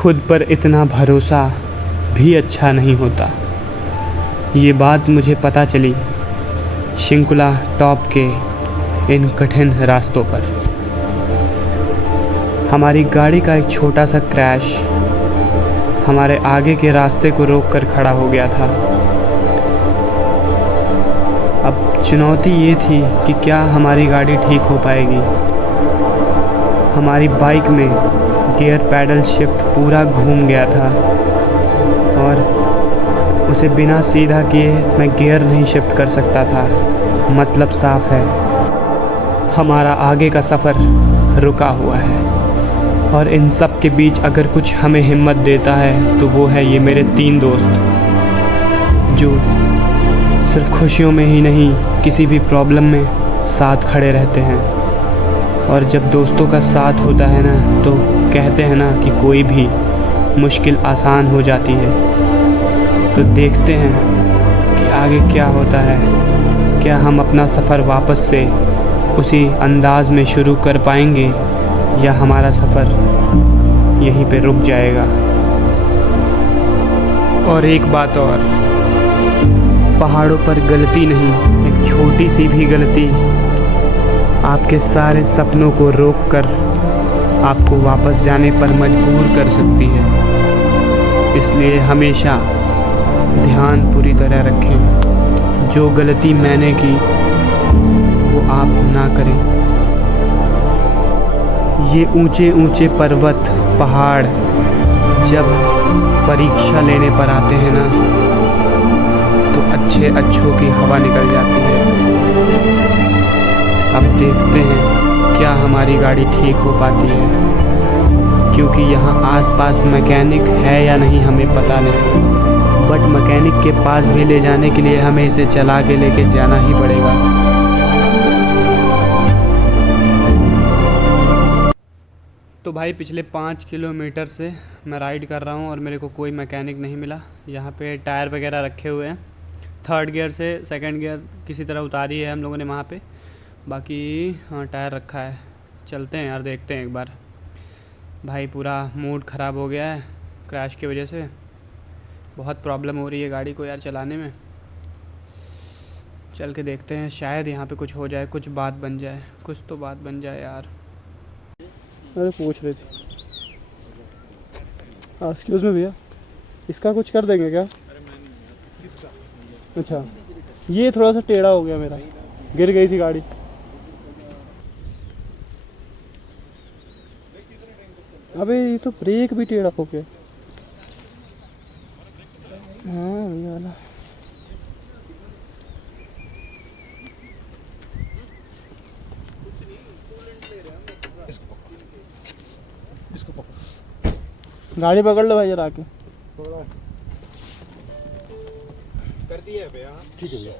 खुद पर इतना भरोसा भी अच्छा नहीं होता। ये बात मुझे पता चली शिंकुला टॉप के इन कठिन रास्तों पर। हमारी गाड़ी का एक छोटा सा क्रैश हमारे आगे के रास्ते को रोक कर खड़ा हो गया था। अब चुनौती ये थी कि क्या हमारी गाड़ी ठीक हो पाएगी। हमारी बाइक में गियर पैडल शिफ्ट पूरा घूम गया था और उसे बिना सीधा किए मैं गियर नहीं शिफ्ट कर सकता था। मतलब साफ है, हमारा आगे का सफ़र रुका हुआ है। और इन सब के बीच अगर कुछ हमें हिम्मत देता है तो वो है ये मेरे 3 दोस्त, जो सिर्फ खुशियों में ही नहीं किसी भी प्रॉब्लम में साथ खड़े रहते हैं। और जब दोस्तों का साथ होता है ना, तो कहते हैं ना कि कोई भी मुश्किल आसान हो जाती है। तो देखते हैं कि आगे क्या होता है। क्या हम अपना सफ़र वापस से उसी अंदाज़ में शुरू कर पाएंगे या हमारा सफ़र यहीं पे रुक जाएगा। और एक बात और, पहाड़ों पर गलती नहीं, एक छोटी सी भी गलती आपके सारे सपनों को रोक कर आपको वापस जाने पर मजबूर कर सकती है। इसलिए हमेशा ध्यान पूरी तरह रखें। जो गलती मैंने की वो आप ना करें। ये ऊंचे ऊंचे पर्वत पहाड़ जब परीक्षा लेने पर आते हैं ना, तो अच्छे अच्छों की हवा निकल जाती है। अब देखते हैं क्या हमारी गाड़ी ठीक हो पाती है, क्योंकि यहाँ आसपास मैकेनिक है या नहीं हमें पता नहीं। बट मैकेनिक के पास भी ले जाने के लिए हमें इसे चला के लेके जाना ही पड़ेगा। तो भाई पिछले 5 किलोमीटर से मैं राइड कर रहा हूँ और मेरे को कोई मैकेनिक नहीं मिला। यहाँ पे टायर वगैरह रखे हुए हैं, 3rd गियर से 2nd गियर किसी तरह उतारी है हम लोगों ने वहाँ पे। बाकी हाँ, टायर रखा है। चलते हैं यार, देखते हैं एक बार। भाई पूरा मूड ख़राब हो गया है क्रैश की वजह से। बहुत प्रॉब्लम हो रही है गाड़ी को यार चलाने में। चल के देखते हैं, शायद यहाँ पे कुछ हो जाए, कुछ बात बन जाए, कुछ तो बात बन जाए यार। अरे पूछ रही थी, एक्सक्यूज़ मी भैया, इसका कुछ कर देंगे क्या? किसका? अच्छा, ये थोड़ा सा टेढ़ा हो गया मेरा, गिर गई थी गाड़ी। अबे ये तो ब्रेक भी टेढ़ा हो गया। हाँ भैया वाला। इसको पकड़ो। गाड़ी पकड़ लो भाई जरा आके। कर दिया है भैया। ठीक है भैया।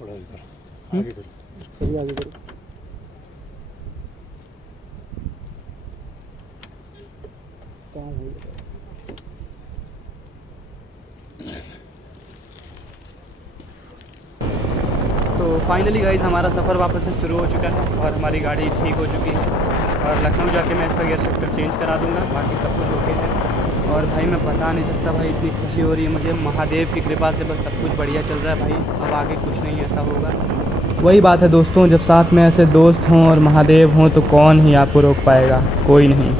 थोड़ा आगे करो, सही आगे करो। काम हो गया। तो फाइनली गाइस हमारा सफ़र वापस से शुरू हो चुका है और हमारी गाड़ी ठीक हो चुकी है। और लखनऊ जाके मैं इसका गियर शिफ्टर चेंज करा दूंगा, बाकी सब कुछ ओके है। और भाई मैं बता नहीं सकता भाई, इतनी खुशी हो रही है मुझे। महादेव की कृपा से बस सब कुछ बढ़िया चल रहा है भाई। अब आगे कुछ नहीं ऐसा होगा। वही बात है दोस्तों, जब साथ में ऐसे दोस्त हों और महादेव हों तो कौन ही आपको रोक पाएगा, कोई नहीं।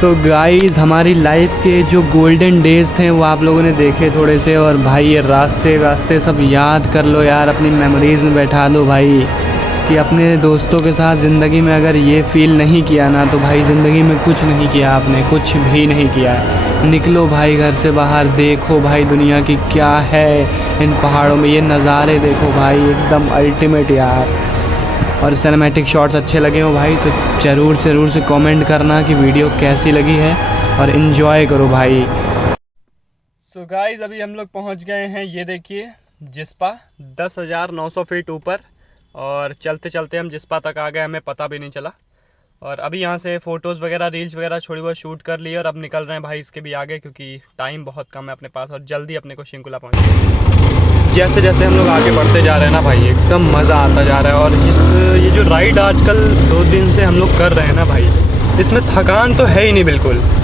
सो गाइस, हमारी लाइफ के जो गोल्डन डेज़ थे वो आप लोगों ने देखे थोड़े से। और भाई ये रास्ते सब याद कर लो यार, अपनी मेमोरीज़ में बैठा लो भाई, कि अपने दोस्तों के साथ ज़िंदगी में अगर ये फ़ील नहीं किया ना तो भाई ज़िंदगी में कुछ नहीं किया आपने, कुछ भी नहीं किया। निकलो भाई घर से बाहर, देखो भाई दुनिया की क्या है इन पहाड़ों में, ये नज़ारे देखो भाई, एकदम अल्टीमेट यार। और सिनेमैटिक शॉट्स अच्छे लगे हो भाई तो ज़रूर से कमेंट करना कि वीडियो कैसी लगी है, और इन्जॉय करो भाई। सो गाइस, अभी हम लोग पहुंच गए हैं, ये देखिए जिस्पा, 10,900 फीट ऊपर। और चलते चलते हम जिस्पा तक आ गए, हमें पता भी नहीं चला। और अभी यहाँ से फ़ोटोज़ वगैरह, रील्स वगैरह थोड़ी बहुत शूट कर ली, और अब निकल रहे हैं भाई इसके भी आगे, क्योंकि टाइम बहुत कम है अपने पास और जल्दी अपने को शिंकुला पहुँच। जैसे जैसे हम लोग आगे बढ़ते जा रहे हैं ना भाई, एकदम मज़ा आता जा रहा है। और ये जो राइड आजकल 2 दिन से हम लोग कर रहे हैं ना भाई, इसमें थकान तो है ही नहीं,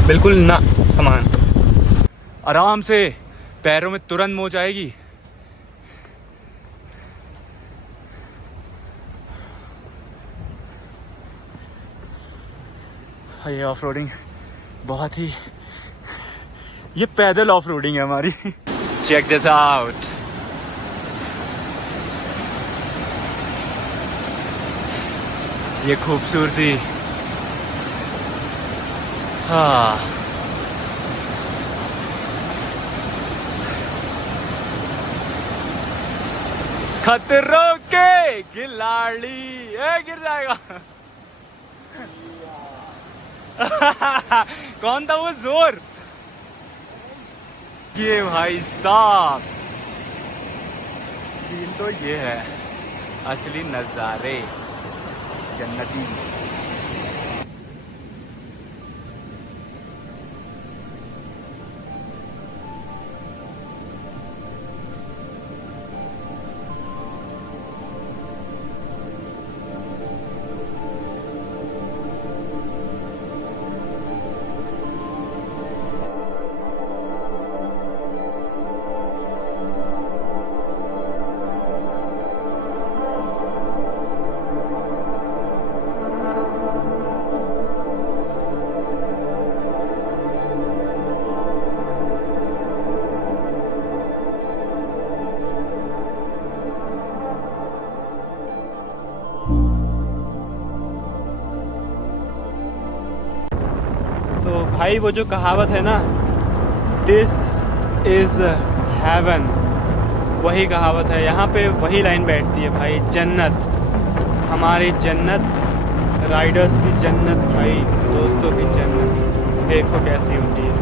बिल्कुल ना थकान। आराम से पैरों में तुरंत मोच आएगी। ये ऑफ रोडिंग बहुत ही, ये पैदल ऑफ रोडिंग है हमारी। Check this out. ये खूबसूरती, हाँ। खतरों के खिलाड़ी, गिर जाएगा। कौन था वो जोर? ये भाई साहब, सीन तो ये है, असली नज़ारे जन्नती। तो भाई वो जो कहावत है ना, दिस इज़ हेवन, वही कहावत है। यहाँ पे वही लाइन बैठती है भाई, जन्नत, हमारी जन्नत, राइडर्स की जन्नत भाई, दोस्तों की जन्नत देखो कैसी होती है।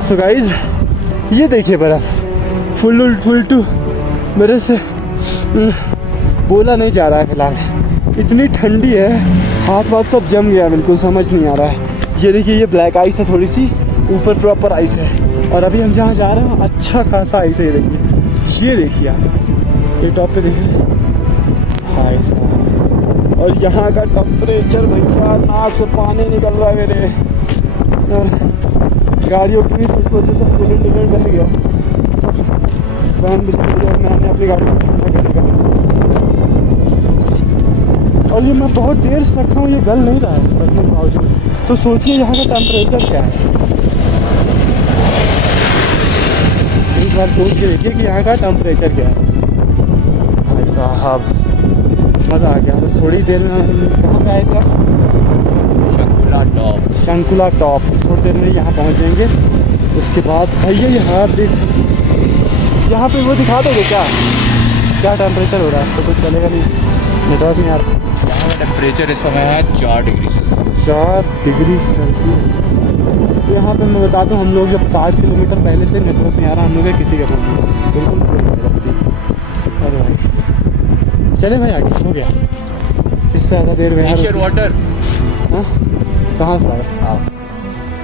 सो गाइज, ये देखिए बर्फ़, फुल टू मेरे से बोला नहीं जा रहा है फिलहाल, इतनी ठंडी है, हाथ वाथ सब जम गया, बिल्कुल समझ नहीं आ रहा है। ये देखिए, ये ब्लैक आइस है, थोड़ी सी ऊपर प्रॉपर आइस है, और अभी हम जहाँ जा रहे हैं अच्छा खासा आइस है। ये देखिए आप, ये टॉप पे देखिए, हाय साहब। और यहाँ का टेम्परेचर भैया, नाक से पानी निकल रहा है मेरे, गाड़ियों की वजह से कूलेंट बह गया, मैंने अपनी गाड़ी में और ये मैं बहुत देर से रखा हूँ, ये गल नहीं रहा है रखने के बावजूद। तो सोचिए यहाँ का टेम्परेचर क्या है, एक बार सोच के देखिए कि यहाँ का टेम्परेचर क्या है। भाई साहब मज़ा आ गया। बस थोड़ी देर में कहाँ पे आए थे आप? शंकुला टॉप। थोड़ी देर में यहाँ पहुँच जाएंगे। उसके बाद भैया यहाँ देख, यहाँ पे वो दिखा दोगे क्या टेम्परेचर हो रहा है? तो कुछ चलेगा नहीं, नेटवर्क नहीं आ रहा। यहाँ का टेम्परेचर इस समय है 4 डिग्री सेल्सियस। 4 degree Celsius. तो यहाँ पे मैं बताता हूँ, हम लोग जब 5 किलोमीटर पहले से नेटवर्क नहीं आ रहा, हम लोग किसी का फोन बिल्कुल। अरे भाई चले भाई, आगे हो गया, इससे ज़्यादा देर में वाटर कहाँ से आया।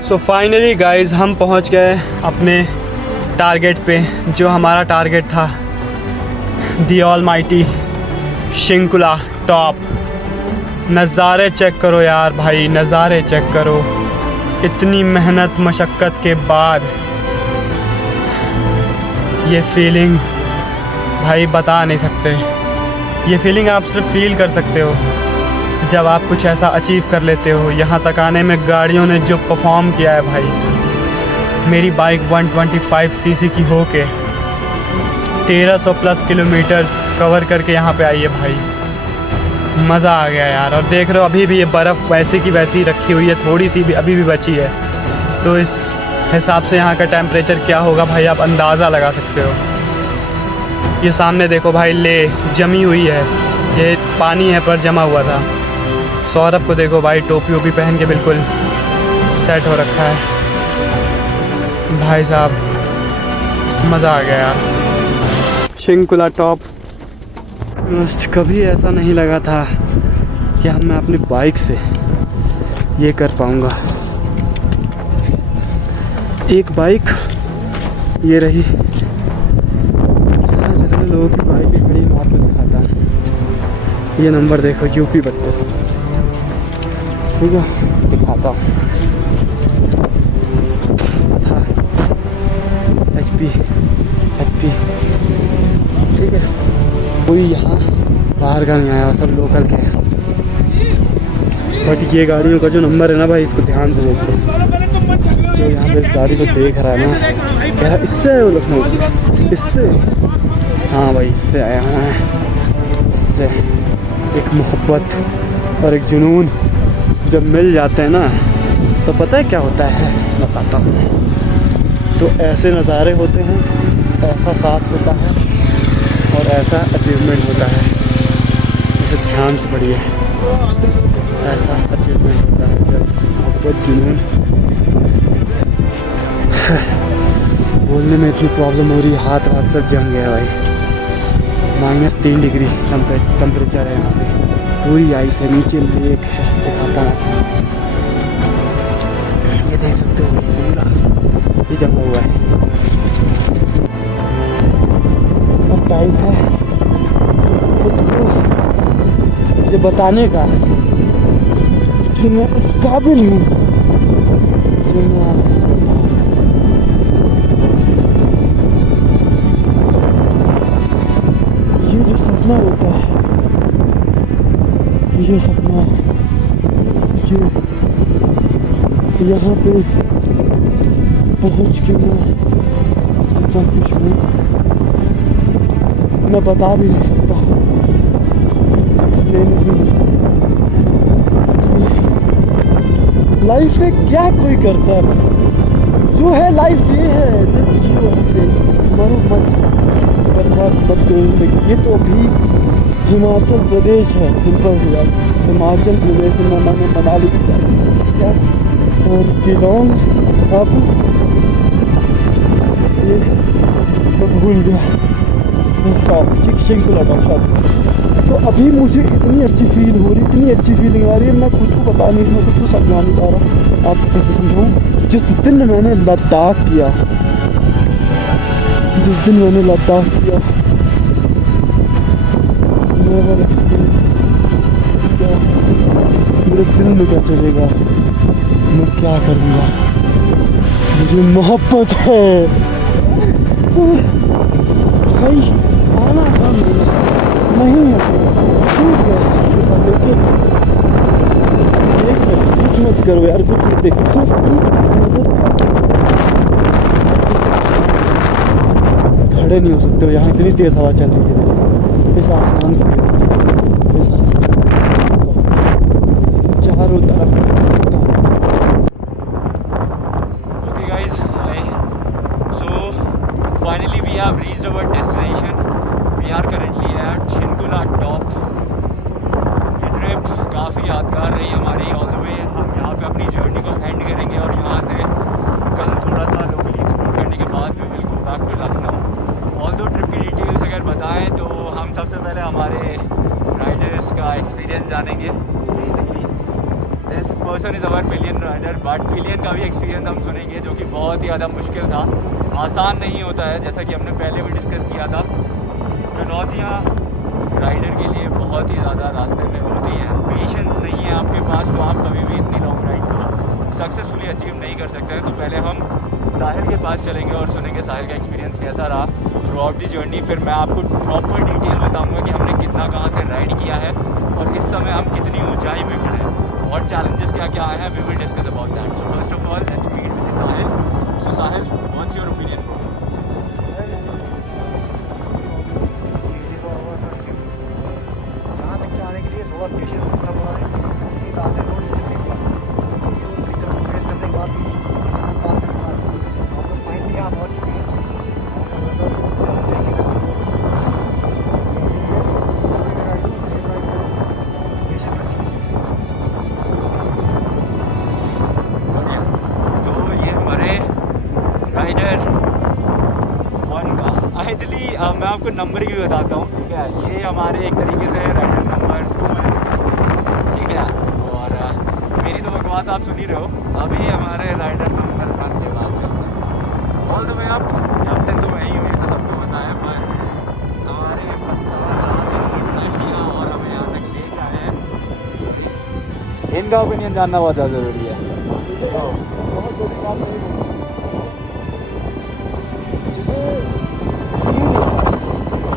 सो फाइनली गाइज, हम पहुँच गए अपने टारगेट पे, जो हमारा टारगेट था, दी ऑलमाइटी शिंकुला टॉप। नज़ारे चेक करो यार भाई, नज़ारे चेक करो। इतनी मेहनत मशक्क़त के बाद ये फीलिंग भाई बता नहीं सकते। ये फीलिंग आप सिर्फ फील कर सकते हो जब आप कुछ ऐसा अचीव कर लेते हो। यहाँ तक आने में गाड़ियों ने जो परफॉर्म किया है भाई, मेरी बाइक 125 सीसी की हो के 1300 प्लस किलोमीटर्स कवर करके यहाँ पे आई है भाई। मज़ा आ गया यार। और देख रहे हो अभी भी ये बर्फ़ वैसे की वैसी रखी हुई है, थोड़ी सी भी अभी भी बची है। तो इस हिसाब से यहाँ का टेम्परेचर क्या होगा भाई आप अंदाज़ा लगा सकते हो। ये सामने देखो भाई, ले जमी हुई है, ये पानी है पर जमा हुआ था। सौरभ को देखो भाई, टोपी वोपी पहन के बिल्कुल सेट हो रखा है। भाई साहब मज़ा आ गया यार। शिंकुला टॉप मस्त। कभी ऐसा नहीं लगा था कि मैं अपनी बाइक से ये कर पाऊँगा। एक बाइक ये रही, जितने लोगों की बाइक खड़ी मैं आपको दिखाता हूँ। ये नंबर देखो UP 32, ठीक है दिखाता हूँ। हाँ HP ठीक है। कोई यहाँ बाहर का नहीं आया, सब लोकल के हैं। बट ये गाड़ियों का जो नंबर है ना भाई, इसको ध्यान से देखो। जो यहाँ पे इस गाड़ी को देख रहा है ना, कह रहा इससे आए हो लखनऊ से, इससे। हाँ भाई इससे आया हूँ मैं। इससे एक मोहब्बत और एक जुनून जब मिल जाते हैं ना, तो पता है क्या होता है, बताता हूँ। तो ऐसे नज़ारे होते हैं, ऐसा साथ होता है और ऐसा अचीवमेंट होता है। इसे ध्यान से पढ़िए। ऐसा अचीवमेंट होता है जब मोहब्बत जुनून। बोलने में इतनी प्रॉब्लम हो रही है, हाथ सब जम गया भाई। -3 डिग्री टेम्परेचर है यहाँ पे। पूरी आइस है, नीचे लेक है, दिखाता हूँ। ये देख सकते हो पूरा ये जमा हुआ है। अब टाइम है खुद को ये बताने का कि मैं इस काबिल हूँ जो मैं ये जो सपना होता है, ये सपना, ये यहाँ पे पहुँच के मैं जितना खुश हूँ मैं बता भी नहीं सकता, एक्सप्लेन भी नहीं सकता। लाइफ में क्या कोई करता है, जो है लाइफ ये है, सिर्फ जियो ऐसे, मरो मत, बर्बाद मत करो। ये तो अभी हिमाचल प्रदेश है, सिंपल सी बात। हिमाचल प्रदेश में मैंने मनाली की क्या और शिलोंग, अब ये मैं भूल गया टॉप, शिंकुला टॉप शॉप। तो अभी मुझे इतनी अच्छी फील हो रही, इतनी अच्छी फीलिंग आ रही है, मैं खुद को बता नहीं, मैं खुद को समझा नहीं पा रहा। आपको कैसे समझाऊँ? जिस दिन मैंने लद्दाख किया, जिस दिन मैंने लद्दाख किया, मेरे दिल में क्या चलेगा, मैं क्या करूँगा। मुझे मोहब्बत है भाई, आना आसान नहीं है, ठीक है उसके साथ। लेकिन कुछ मत करो यार, कुछ मत देखो, सिर्फ खड़े नहीं हो सकते हो यहाँ, इतनी तेज हवा चल रही है। इस आसमान को इस आसमान चारों तरफ। Okay guys, hi. So finally we have reached our destination. We are currently at Shinkula top. ये ट्रिप काफ़ी यादगार रही हमारी ऑल द वे। हम यहाँ पे अपनी जर्नी को एंड करेंगे और यहाँ से कल थोड़ा सा लोकली एक्सप्लोर करने के बाद we will go back to Lucknow. Although trip की डिटेल्स अगर बताएं तो हम सबसे पहले हमारे राइडर्स का एक्सपीरियंस जानेंगे। Basically this person is our pillion rider, but pillion का भी एक्सपीरियंस हम सुनेंगे जो कि बहुत ही ज़्यादा मुश्किल था, आसान नहीं होता है। जैसा कि हमने पहले भी डिस्कस किया था, चुनौतियाँ राइडर के लिए बहुत ही ज़्यादा रास्ते में होती हैं। पेशेंस नहीं है आपके पास तो आप कभी भी इतनी लॉन्ग राइड को सक्सेसफुली अचीव नहीं कर सकते हैं। तो पहले हम साहिल के पास चलेंगे और सुनेंगे साहिल का एक्सपीरियंस कैसा रहा थ्रू आउट दी जर्नी। फिर मैं आपको प्रॉपर डिटेल बताऊंगा कि हमने कितना कहाँ से राइड किया है और इस समय हम कितनी ऊंचाई में खड़े हैं और चैलेंजेस क्या क्या आए हैं। We will discuss about that. So first of all let's meet with Sahil. So Sahil, what's your opinion bro? यहाँ तक के आने के लिए थोड़ा पेशेंस रखना पड़ा है, क्योंकि रास्ते थोड़ी दिक्कत फेस करने के बाद भी पास करने के बाद हम लोग फाइनली यहाँ पहुँच चुके हैं। और देख ही सकते हो, इसीलिए पेशेंस रखिए। तो ये हमारे राइडर वन का आइडली मैं आपको नंबरिंग भी बताता हूँ, ठीक है। ये हमारे एक तरीके से राइडर नंबर 2 है, ठीक है। और मेरी तो बकवास आप सुन ही रहे हो। अभी हमारे राइडर नंबर 1 देवास से all the way up. Captain तो वही हुई तो सबको बताया, पर हमारे ड्राइव किया और हमें यहाँ तक लेकर आए हैं। इनका ओपिनियन जानना बहुत ज़्यादा ज़रूरी है। बहुत बड़ी बात नहीं है, जिसे सुनी नहीं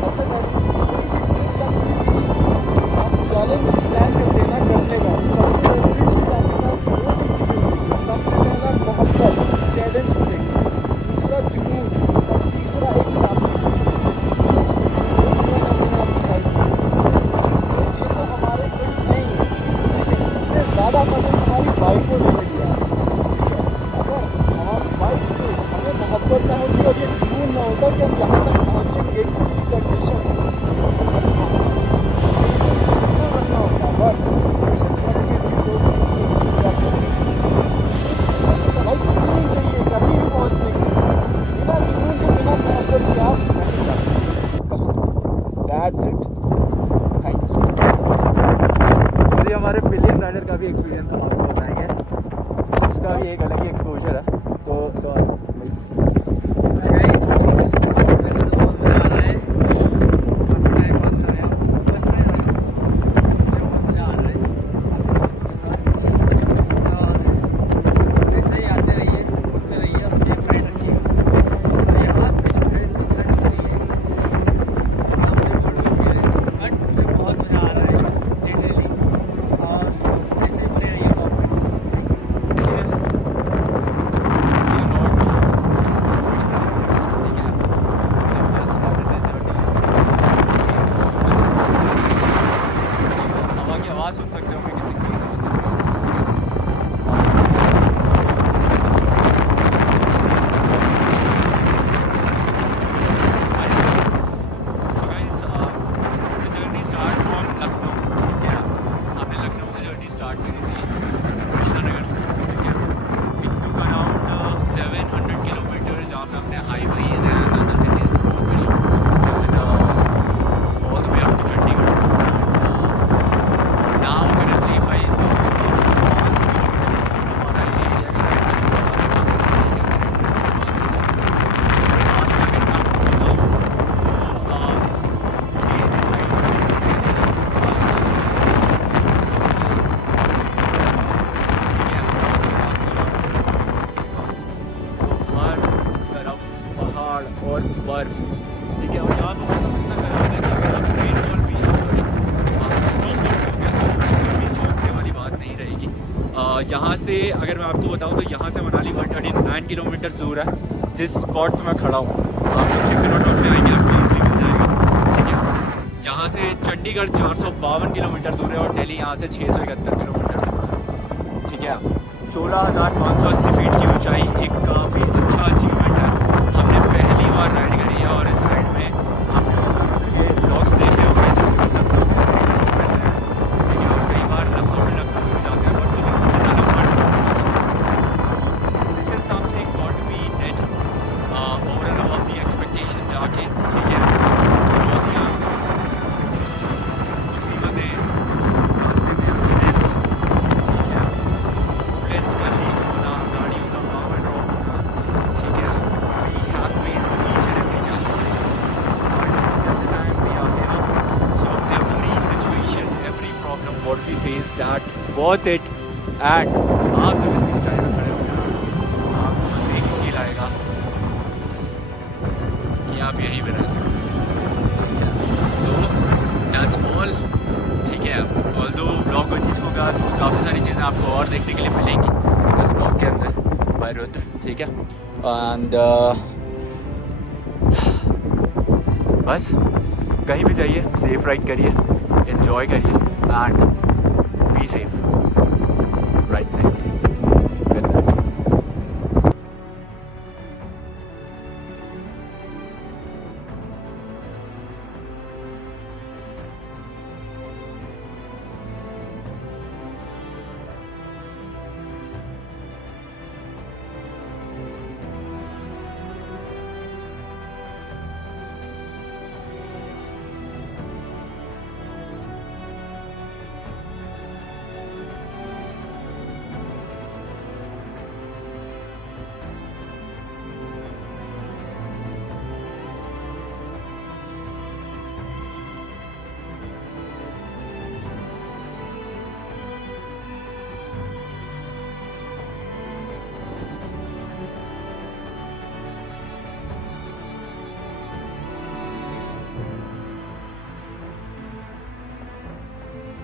सबसे आप चैलेंज प्लान कर देना करने का सबसे जरूरी चीज़ आपके पास दो ही चीज़ें होंगी। सबसे पहला मोहब्बत, चैलेंज को लेकर, दूसरा जुनून और तीसरा एक साथी। ये तो हमारे फ्रेंड्स नहीं है, लेकिन इससे ज़्यादा मजा हमारी बाइक को लेकर लिया है। अगर हमारी बाइक से हमें मोहब्बत ना होती और ये जुनून ना होता कि हम यहाँ तक पहुँचेंगे किसी कंडीशन में, रखना होता है। बट पेशेंस रख के भी लोग भाई जुनून चाहिए कभी भी पहुँचने के लिए। बिना जुनून के, बिना मोहब्बत के आप नहीं जा सकते। That's it, thank you so much. चलिए हमारे पिलियन राइडर का भी एक्सपीरियंस हम आपको बताएंगे, उसका भी एक अलग ही एक्सपोजर है। तो वैसे तो बहुत मज़ा आ रहा है, काफ़ी टाइम बाद मैं आया हूँ, फर्स्ट टाइम आया हूँ, मुझे बहुत मज़ा आ रहा है अपने दोस्तों के साथ। और ऐसे ही आते रहिए, घूमते रहिए और सेफ राइड रखिएगा। यहाँ पे जो है इतनी ठंड हो रही है, यहाँ मुझे बहुत गर्मी है, बट मुझे बहुत मज़ा आ रहा है लिटरली। और ऐसे ही बने रहिए टॉप पे। हवा की आवाज़ सुन सकते हो कि कितनी तेज हवा चल रही है। So guys, the journey start from Lucknow, ठीक है। हमने लखनऊ से जर्नी स्टार्ट करी थी कृष्णानगर से, ठीक है। इट टुक अराउंड 700 किलोमीटर, जहाँ पे हमने highways and other cities choose करी all the way up to Chandigarh. Now currently if I पहाड़ और बर्फ, ठीक है। और यहाँ पर मौसम इतना खराब है कि अगर आप रेनफॉल भी चौंकने वाली बात नहीं रहेगी। यहाँ से अगर मैं आपको बताऊँ तो यहाँ से मनाली 139 किलोमीटर दूर है। जिस स्पॉट पे मैं खड़ा हूँ, आप लोग शिपिनो टॉप में आएंगे, आपको ईजिली मिल जाएगा, ठीक है। यहाँ से चंडीगढ़ 452 किलोमीटर दूर है और दिल्ली यहाँ से 671 किलोमीटर दूर है, ठीक है। 16,580 फीट की ऊंचाई एक काफ़ी अच्छा अचीवमेंट है। हमने पहली बार राइड करी है और इस राइड में आप लोग ये ब्लॉग्स देखे होंगे जो लखनऊ में करते हैं, ठीक है। और कई बार लखनऊ में जाते हैं, but this is something what we did over and above the expectation जाके, ठीक है। चुनौतियाँ, मुसीबतें, रास्ते में एक्सीडेंट, ठीक है, प्लेन का लीक होना, गाड़ियों का पावर ड्रॉप होना, ठीक है। We have faced each and every challenge, but at the time we are here. So every situation, every problem what we face, that worth it. And आप जब इतनी ऊंचाई में खड़े हो ना, आपको बस एक ही फील आएगा आप यहीं पे रह सकते हैं। तो दैट्स ऑल। ठीक है, ऑल्दो व्लॉग एडिट होगा तो काफ़ी सारी चीज़ें आपको और देखने के लिए मिलेंगी इस व्लॉग के अंदर बाय रुद्र। ठीक है, एंड बस कहीं भी जाइए सेफ राइड करिए, एंजॉय करिए एंड